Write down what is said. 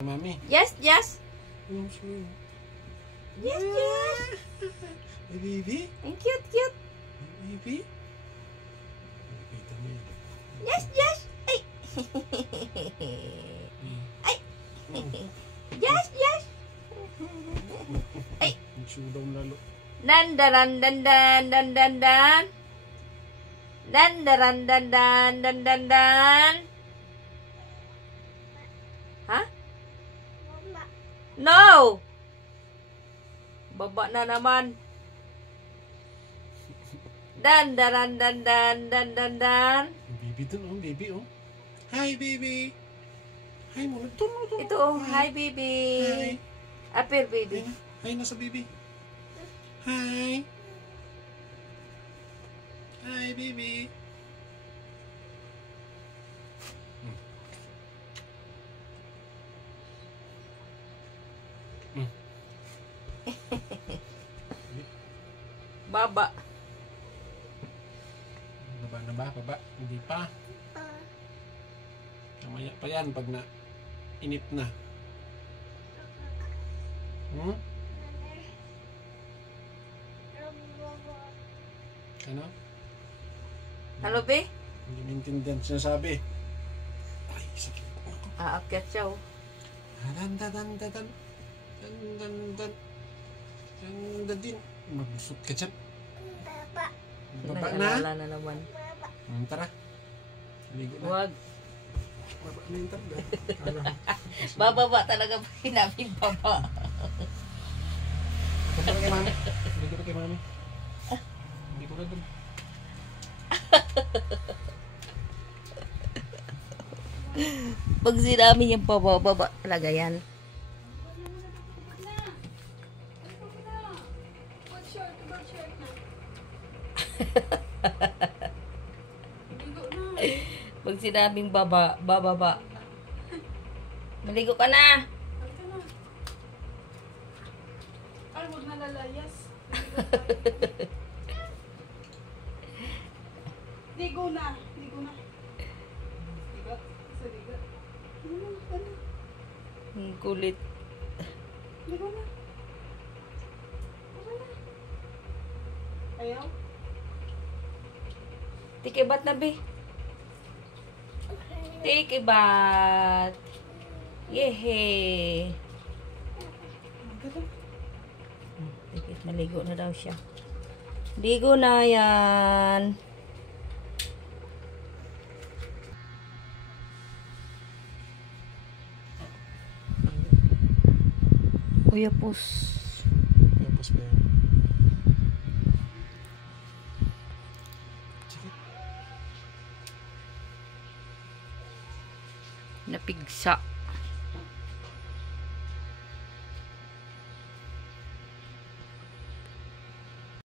Mami. Yes, yes. Yes, Yes, yes. Baby. Ang cute, cute. Baby. Yes, yes. Ay. Ay. Yes, yes. Ay. Sudaw lalo. Dan dan dan dan dan dan dan. Dan dan dan dan dan dan dan. Ha? No. Baba na naman. Dan dan dan dan dan dan dan. Baby dun, oh, baby, oh. Hi, baby. Hi mo. Ito, oh. Hi, baby. Hi. Apir, baby. Hi, nasa baby. Hi. Hi, baby. Baba. Baba na ba? Baba? Hindi pa. Kamaya pa yan pag na init na. Hmm? Ano? Ano, be? Hindi maintindihan sinasabi. Ay, sakit. Aakyat siya, oh. Dan. Dan din. Magbusot ka dyan. Baba na. Nag-alala na naman. Tara. Ligo na. Huwag. Baba na yung targa. Bababa talaga pa namin baba. Baba na kay mami. Ligo na kay mami. Ligo na dun. Pag sinami yung baba talaga yan. Pag sinabing bababa. Maligo ka na. Ay, huwag na lalayas. Ligo na. Ligo na. Ligo. Isa ligo. Ang kulit. Ligo na. Ligo na. Ayaw? Tikibat na, be. Tikibat. Yehe. Tikit, maligo na daw siya. Ligo na yan. Kuya Pus. Tapos pa yan. Napigsa.